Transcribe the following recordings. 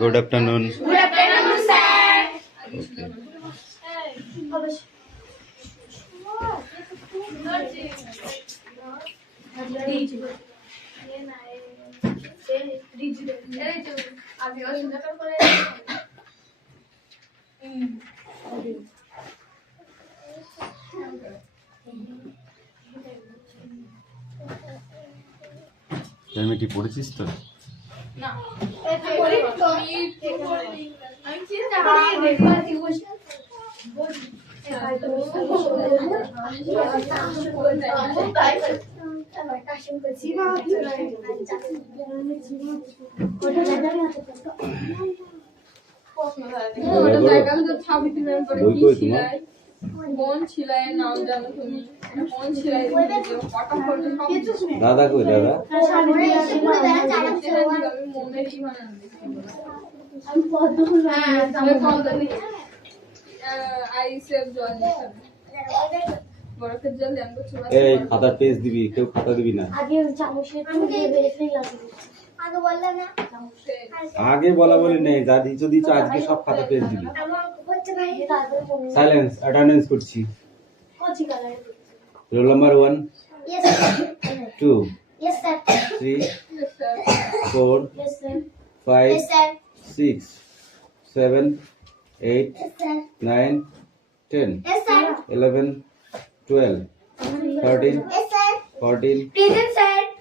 Good afternoon. Good afternoon, sir. এমনিটি পড়েছিস তো? না দাদা কই দাদা? এই খাতা পেজ দিবি, কেউ খাতা দিবি না। আগে বলা বলি নেই, যা দিচ্ছ দিচ্ছ, আজকে সব খাতা পেজ দিবি। সাইলেন্স, অ্যাটেন্ডেন্স করছি। রোল নাম্বার 1 2 3 4 5 6 7 8 9 10 11 12 13 14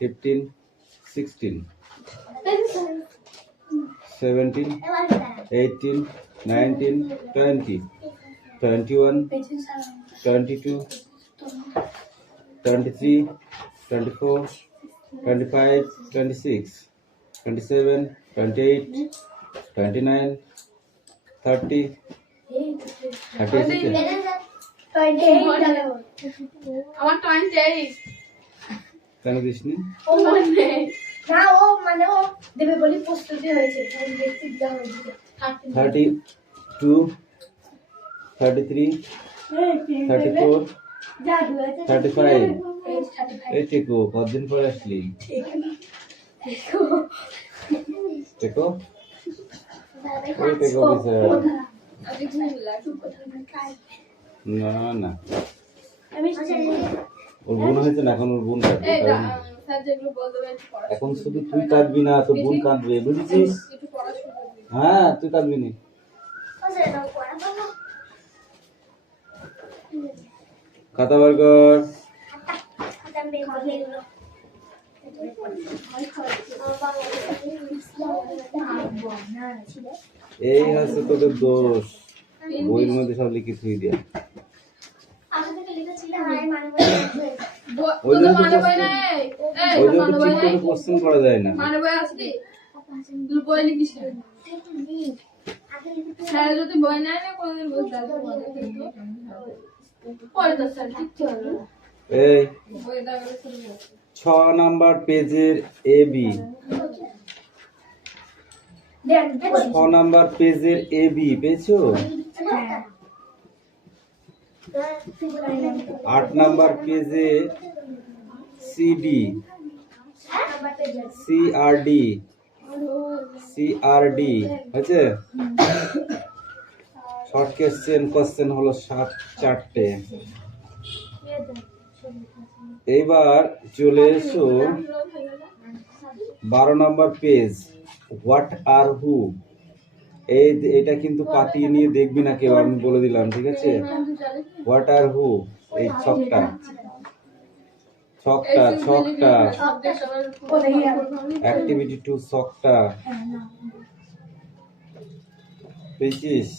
15 16 17 18 19 20 21 22 23 24 25 26 27 28 29 30 30 আমার 28 কেন দিসনি? না ও মানে ও দেবে বলি প্রস্তুতি হয়েছে দেখতে দেওয়া হয়েছে 32 33 34 35 এই টেকো কতদিন পরে আসলি? টেকো ওই টেকো দিছে না না ওর বোন হয়েছে না, এখন ওর বোন কাঁদবে, কারণ এখন শুধু তুই কাঁদবি না, তোর বোন কাঁদবে, বুঝেছিস? হ্যাঁ তুই কাঁদবি না। খাতা বার কর। এই হচ্ছে তোদের দোষ, বইয়ের মধ্যে সব লিখে থুই দিয়া। ওই জন্য ঠিক করে কোশ্চেন করা যায় না। এই 6 নাম্বার পেজের এবি, 6 নাম্বার পেজের এবি পেয়েছো? 8 নাম্বার পেজে সিডি, সিআরডি, সিআরডি হয়েছে? শর্ট কোশ্চেন হলো 4টে। এইবার চলে এসো 12 নাম্বার পেজ, হোয়াট আর হু। এটা কিন্তু পাতিয়ে নিয়ে দেখবি না কেউ, আমি বলে দিলাম, ঠিক আছে? হোয়াট আর হু, এই ছকটা অ্যাক্টিভিটি 2 ছকটা পেয়েছিস?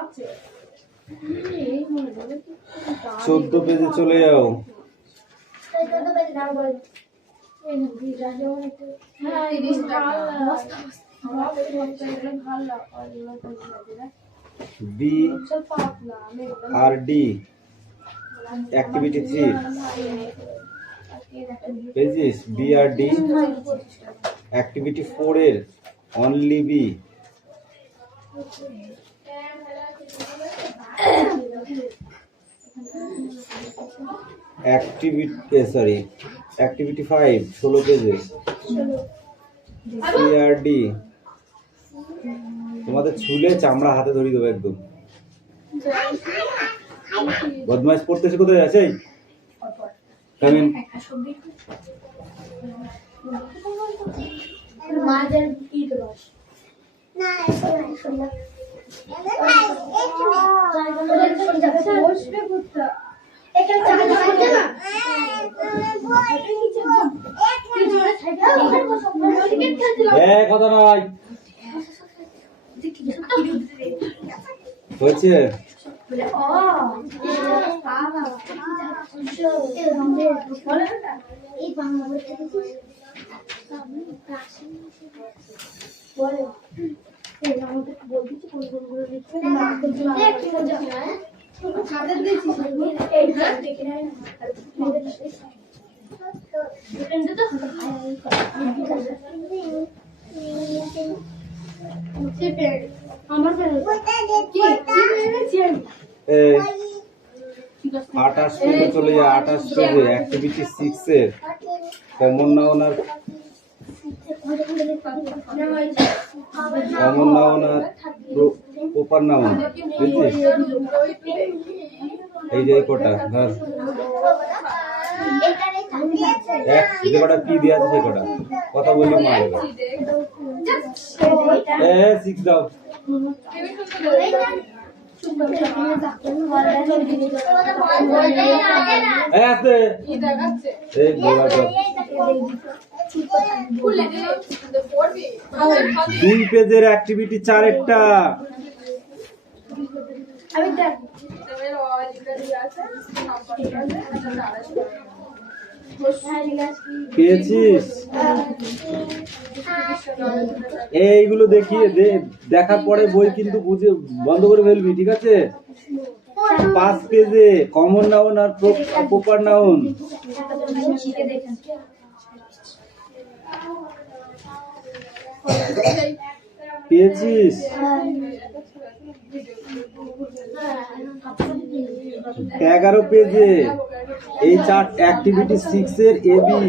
আছে 14 পেজে চলে যাও। বি আর ডি অ্যাক্টিভিটি 3 পেজিস, বি আর ডি অ্যাক্টিভিটি 4 এর অনলি বি। অ্যাক্টিভিটি 5 16 পেজে সিআরডি তোমাদের ছুলে চামড়া হাতে ধরিয়ে দেবো একদম। বদমাইশ পড়তেছে কোথায় আছে? কামিন। মাদের ইট রস না বসবে কুত্তা এখানে চাকা আছে না কথা নয় হয়েছে। আমার 28 পেজে চলে যায়। 28 পেজে অ্যাক্টিভিটি 6 এর কমন নাউন আর প্রপার নাউন বুঝছিস? এই যে কটা ধর যে কটা কি দিয়ে আছে সে কটা কথা বলি মারবে। 6 দাও। আছে এই গোলা কর 2 পেজের অ্যাক্টিভিটি 4 একটা আমি দেখ পেয়েছিস? এইগুলো দেখিয়ে দেখার পরে বই কিন্তু বুঝে বন্ধ করে ফেলবি, ঠিক আছে? 5 পেজে কমন নাউন আর প্রপার নাউন পেয়েছিস? 11 পেজে এই চার অ্যাক্টিভিটি 6 এর এবি,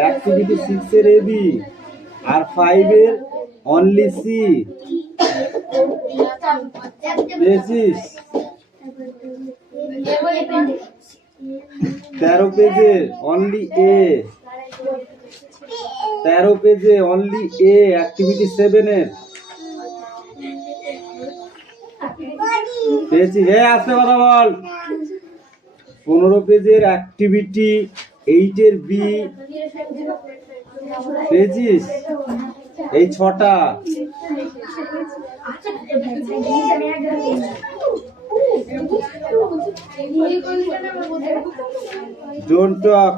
অ্যাক্টিভিটি 6 এর এবি আর 5 এর অনলি সি পেয়েছিস? 13 পেজে অনলি এ, 13 পেজে অনলি এ অ্যাক্টিভিটি 7 এর পেয়েছিস? আসতে কথা বল। 15 পেজের অ্যাক্টিভিটি 8 এর বি পেয়েছিস? এই 6টা ডোন্ট টক।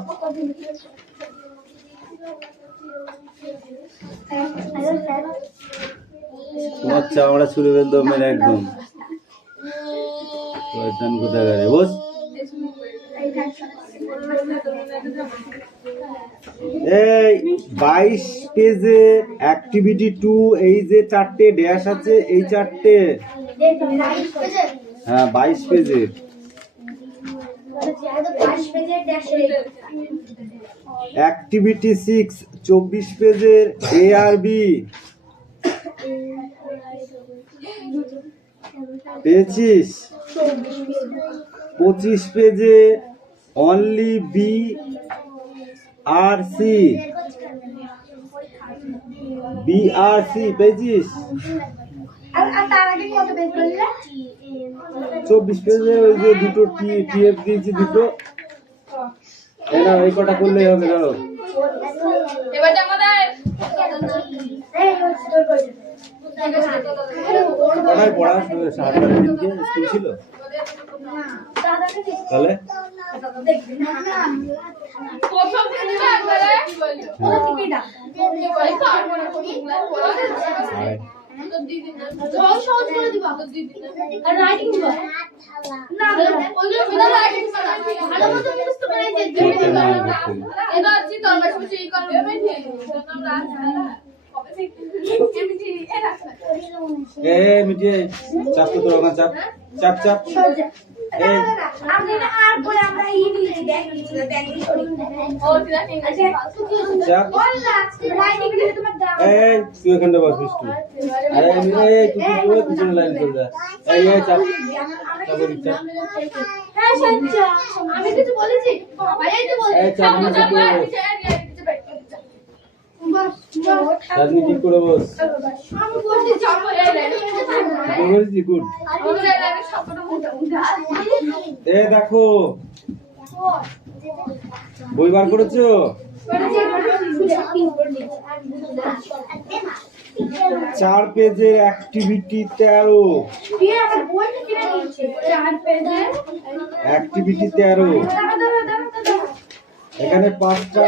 তোমার চামড়া ছুড়ে ফেলতো মেরে একদম। কোথায় বস এই 22 পেজে অ্যাক্টিভিটি 2 এই যে 4টে ড্যাশ আছে এই 4টে, হ্যাঁ 22 পেজে অ্যাক্টিভিটি 6 24 পেজের এ আর বি পেয়েছিস? 25 পেজে অনলি বি আর সি, বি আর সি পেয়েছিস? 24 পেজে ওই যে দুটো টিএফ দিয়েছি দুটো, এরা এই কটা করলেই হবে। ধরো পড়া সাতটার দিনকে স্কুল ছিল তাহলে এ মিটিয়ে চাপ তো তোর চাপ চাপ চাপ এই আপনি না আর পরে আমরা ই নিয়েছি ব্যাগ নিয়েছি ব্যাগ নিয়ে সরি চাপ রাইটিং দিয়ে তোমার দাও এই তুই এখানে বস বিষ্টু আরে আমি এই তুই পিছনে লাইন চলে যা এই চাপ চাপ বলি চাপ হ্যাঁ সঞ্জয় আমি কিছু বলেছি বাবা এই তো বলেছি এই চাপ না চাপ রাজনী ঠিক করে বস আমি বলছি চলো এই বলছি গুড এ দেখো বই বার করেছো 4 পেজের অ্যাক্টিভিটি 13 অ্যাক্টিভিটি 13 এখানে 5টা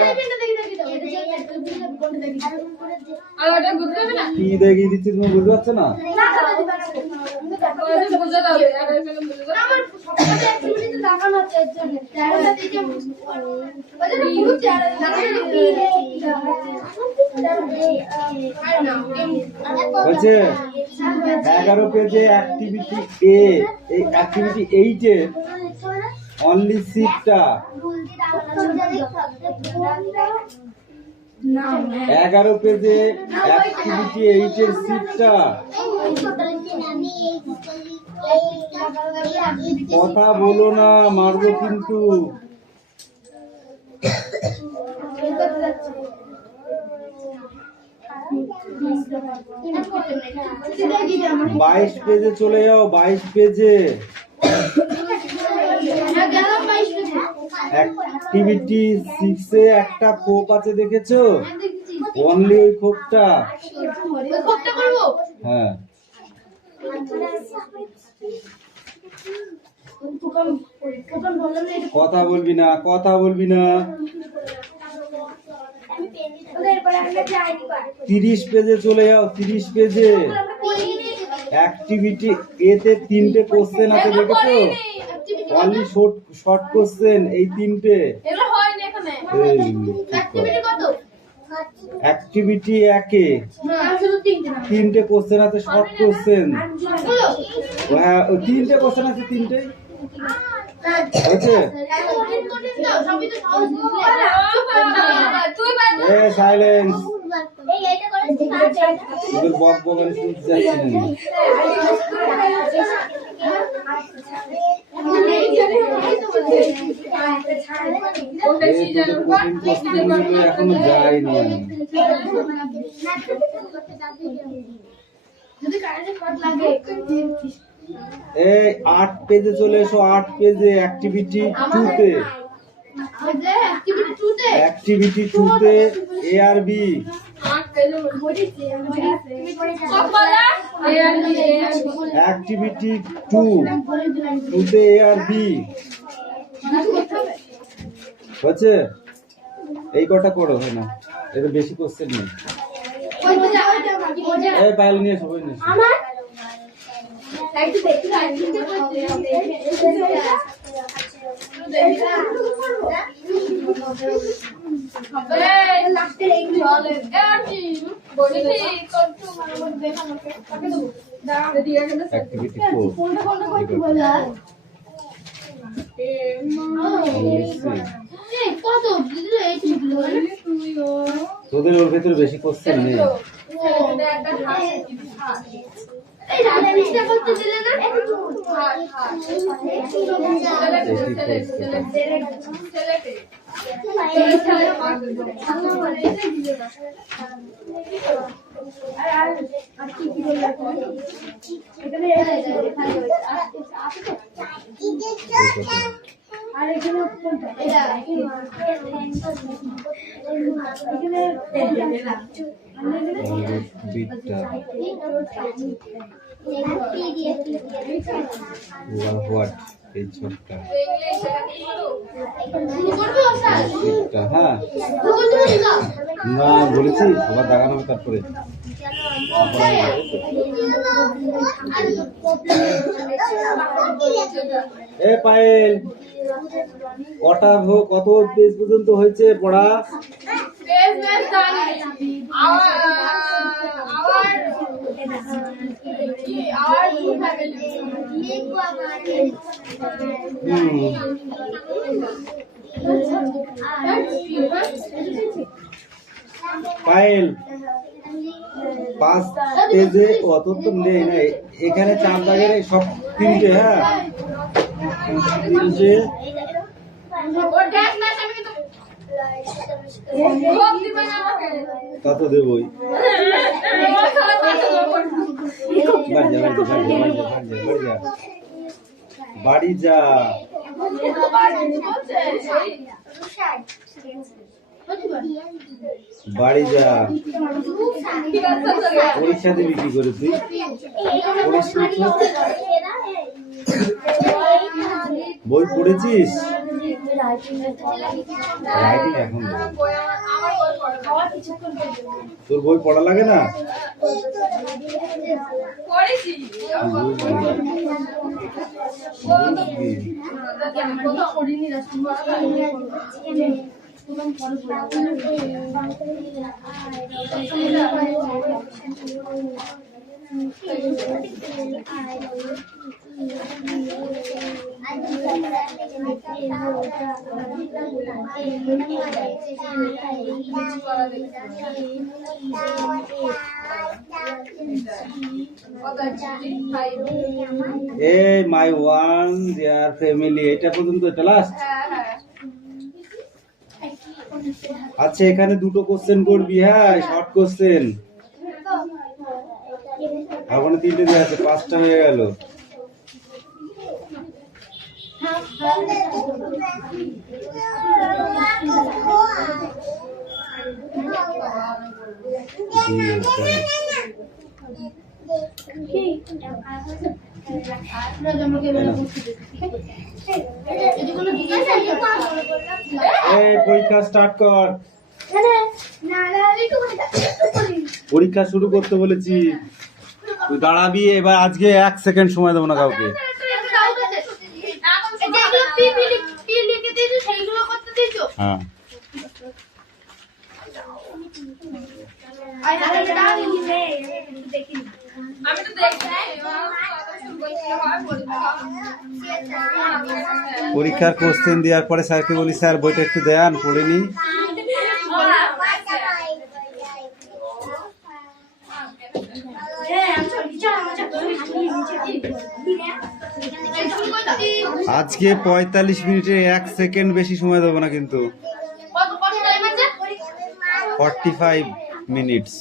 কি দেখিয়ে দিচ্ছি তুমি বুঝতে পারছো না বলছে 11 পেজে অ্যাক্টিভিটি এ এই অ্যাক্টিভিটি 8 এ অনলি সিটটা 11 পেজে অ্যাক্টিভিটি 8 এর সিটটা কথা বলো না মারবো কিন্তু 22 পেজে চলে যাও 22 পেজে অ্যাক্টিভিটি 6 এ একটা খোপ আছে দেখেছো অনলি ওই খোপটা হ্যাঁ কথা বলবি না কথা বলবি না 30 পেজে চলে যাও 30 পেজে অ্যাক্টিভিটি এতে 3টে কোশ্চেন আছে দেখেছো অনলি শর্ট কোশ্চেন এই 3টে অ্যাক্টিভিটি 1 এ 3টে কোশ্চেন আছে শর্ট কোশ্চেন হ্যাঁ 3টে কোশ্চেন আছে 3টেই আছে এ সাইলেন্স তোদের বক বকানি শুনতে চাইছি না এখনো যাইনি আমি এই 8 পেজে চলে এসো 8 পেজে অ্যাক্টিভিটি 2 তে অ্যাক্টিভিটি 2 তে এ আর বি অ্যাক্টিভিটি 2 তে এ আর বি হচ্ছে এই কটা করো হয় না এটা বেশি কোশ্চেন নেই এই ফাইল নিয়ে সবাই নিয়ে অ্যাক্টিভিটি 4 তোদের ওর ভেতরে বেশি কোশ্চেন নেই হোয়াট এই ছোটটা হ্যাঁ না বলেছি আবার দাগানো হবে তারপরে এ পায়েল কত পেজ পর্যন্ত হয়েছে পড়া ফাইল 5 পেজে অত তো নেই না, এখানে 4 দাগের সব 3টে। হ্যাঁ 3টে তা তো দেবই। বাড়ি যা, বাড়ি যা। পরীক্ষা দিবি কি করে তুই? বই পড়েছিস? রাইটিং এখন তোর বই পড়া লাগে না? এই মাই ওয়ান দেয়ার ফ্যামিলি, এটা পর্যন্ত, এটা লাস্ট। আচ্ছা এখানে 2টো কোশ্চেন করবি। হ্যাঁ শর্ট কোশ্চেন। এখন 3টে দেওয়া আছে, 5টা হয়ে গেল। পরীক্ষা স্টার্ট কর। পরীক্ষা শুরু করতে বলেছি, তুই দাঁড়াবি। এবার আজকে 1 সেকেন্ড সময় দেবো না কাউকে। হ্যাঁ পরীক্ষার কোশ্চেন দেওয়ার পরে স্যারকে বলি, স্যার বইটা একটু দেন, পড়ে নি। আজকে 45 মিনিটে 1 সেকেন্ড বেশি সময় দেবো না কিন্তু। 45 minutes.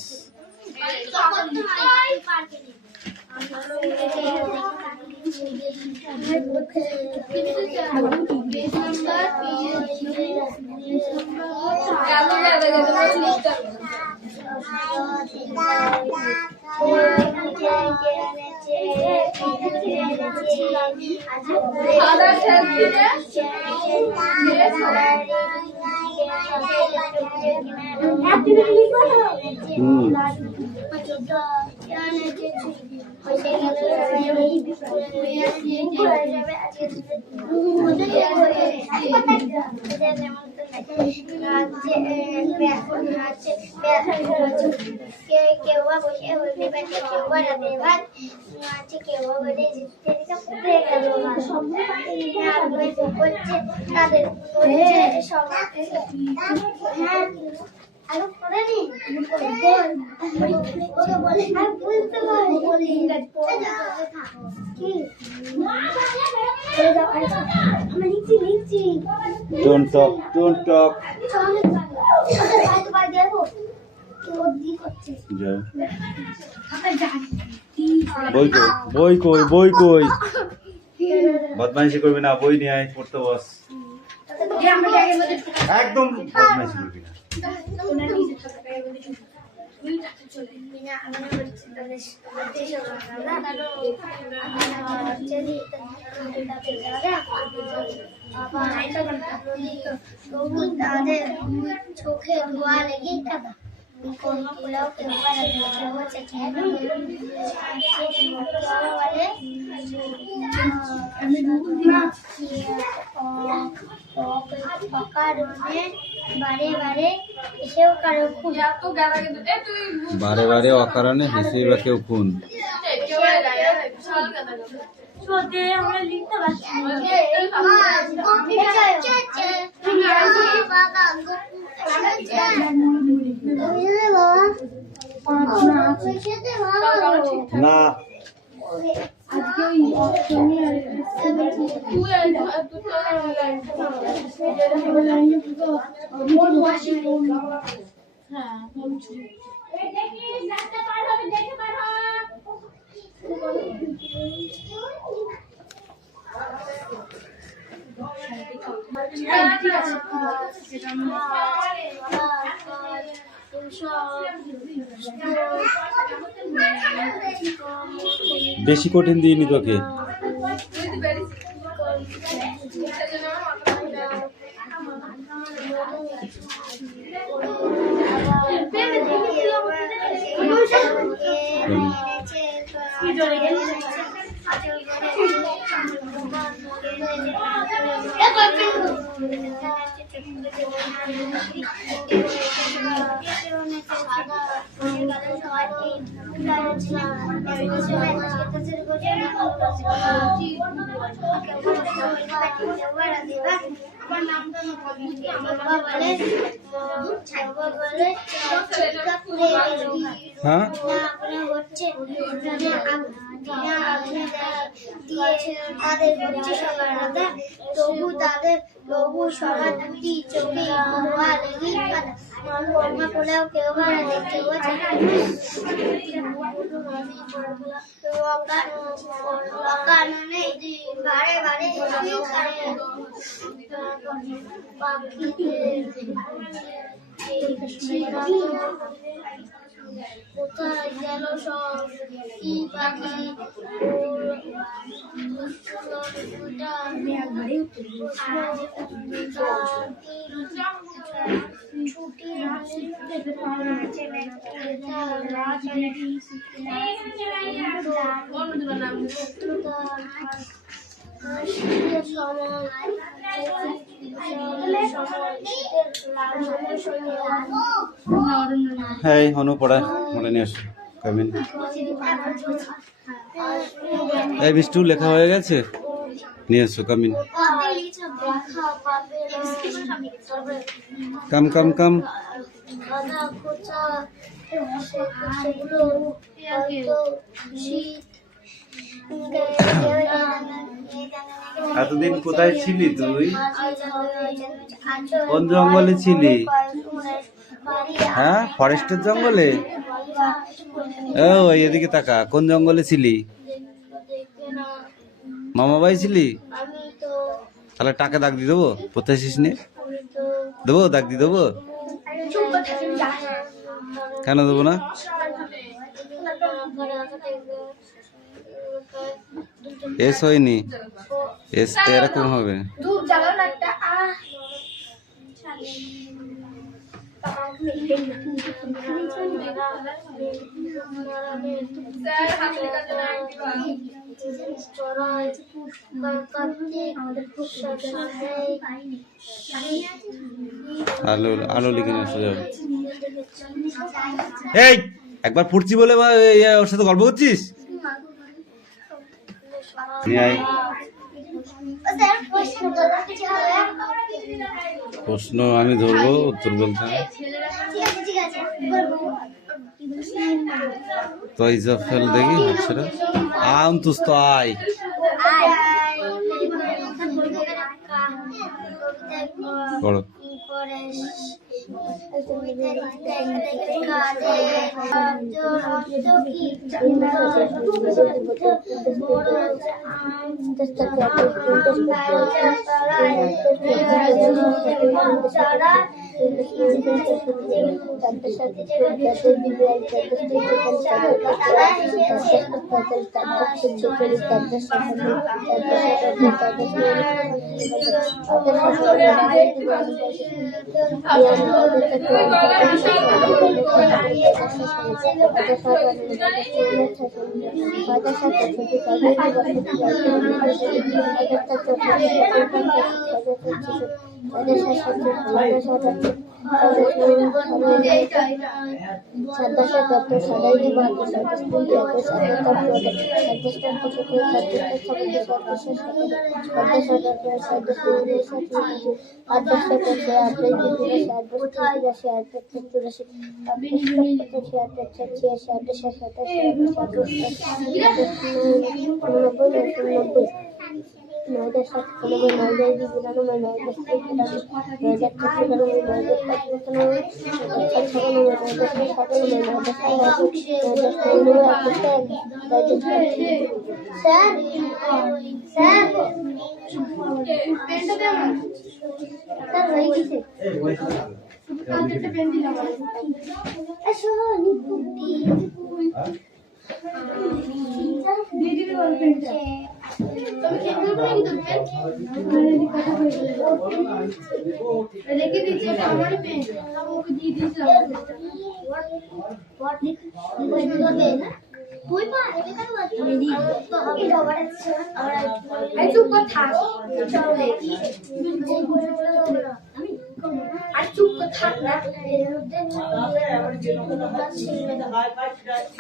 Don't talk, don't talk. বই কই, বই কই? বদমাইশি করবি না, বই নিয়ে আয়, পড়তে বস। একদম বদমাইশি করবি না। চোখে ধোয়া লেগে কর্মা পোলাও কেউ বানাবে কেউ হচ্ছে বারে বারে এসেও কারো খুব বারে বারে অকারণে হেসে বা কেউ খুন। আমরা লিখতে পারছি না আজকে ওই অপশনে আর বেশি কঠিন দিইনি তোকে। হ্যাঁ তবু তাদের তবু সবার দুটি চোখে কর্মা পোলাও কেউ বানাবে কেউ অকারণে বারে বারে কোথায় গেল সব কি পাখি হ্যাঁ হনু পড়া মনে নিয়ে আসো কামিন। এই মিষ্টু লেখা হয়ে গেছে, নিয়ে এসো কামিন। কাম কাম কাম। এতদিন কোথায় ছিলি তুই? কোন জঙ্গলে ছিলি? হ্যাঁ ফরেস্টের জঙ্গলে? ও এদিকে তাকা, কোন জঙ্গলে ছিলি? মামা বাড়ি ছিলি? তাহলে টাকা দাগ দিয়ে দেবো, পড়তে আসিস নে? দেবো দাগ দিয়ে দেবো? কেন দেবো না? এস হয়নি, এস এরকম হবে। আলো আলো লিখে নিয়ে আসো যাও। এই একবার পড়ছি বলে ওর সাথে গল্প করছিস? নিয়ে আয়। প্রশ্ন আমি ধরবো, উত্তর বলতে হবে। তয়জা ফেল দেখি হাতছাড়া আম তুস্ত আয়। পড়ো।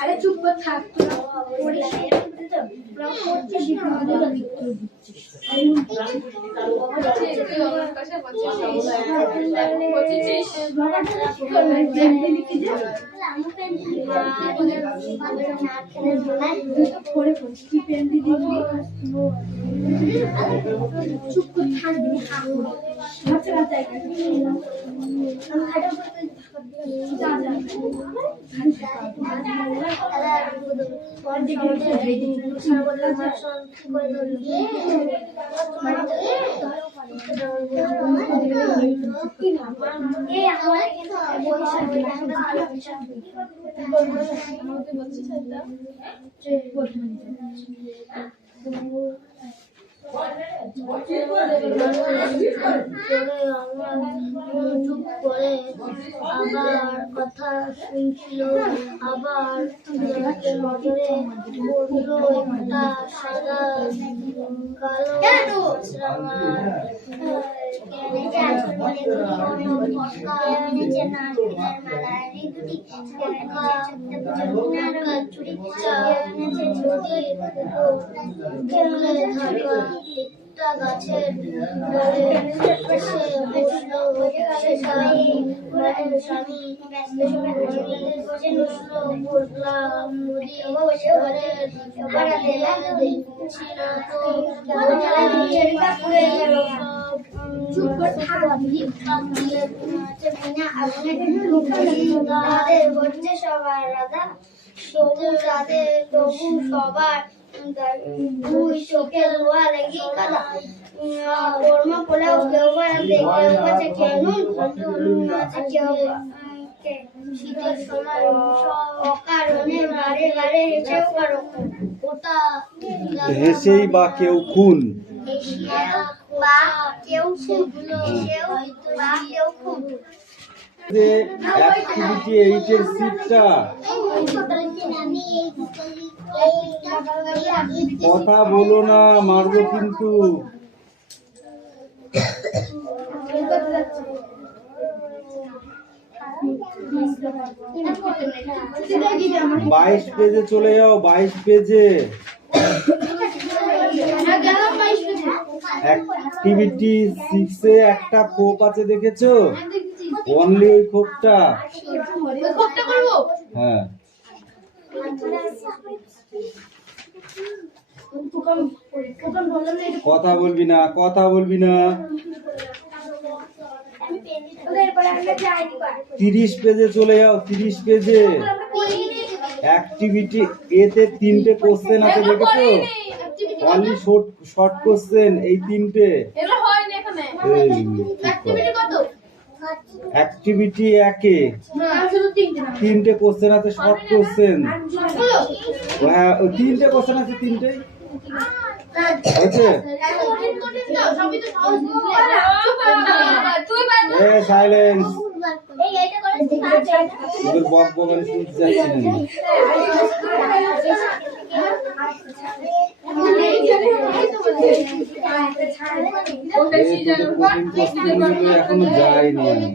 আরে চুপ কর থাক চুপ করে আবার কথা শুনছিল, আবার নজরে পড়লো একটা সাদা কালো গাছের স্বামী সবার রাধা তবু সবার দুই চোখে লোয়া লেগে কাদা কর্ম করেও কেউ বাড়াতে কেউ কাছে কেউ নুন আছে কেউ শীতের সময় অকারণে বারে বারে হেসেও কারো ওটা হেসেই বা কেউ খুন বা কেউ খুব হেসেও বা কেউ খুব যে অ্যাক্টিভিটি 8 এর সিটটা কথা বলো না, মারবো কিন্তু। বাইশ পেজে চলে যাও, 22 পেজে অ্যাক্টিভিটি 6 এ একটা খোপ আছে, দেখেছো? অনলি ওই খোপটা। হ্যাঁ, কথা বলবি না, কথা বলবি না। 30 পেজে চলে যাও, 30 পেজে অ্যাক্টিভিটি এতে 3টে কোশ্চেন আছে, দেখেছো? অনলি শর্ট কোশ্চেন এই 3টে। অ্যাক্টিভিটি একে তিনটে কোশ্চেন আছে, শর্ট কোশ্চেন। হ্যাঁ, ওই তিনটে কোশ্চেন আছে, তিনটেই হয়েছে। সাইলেন্স, ওদের বক বকেন শুনতে চাচ্ছি না। এখনো যায়নি আমি।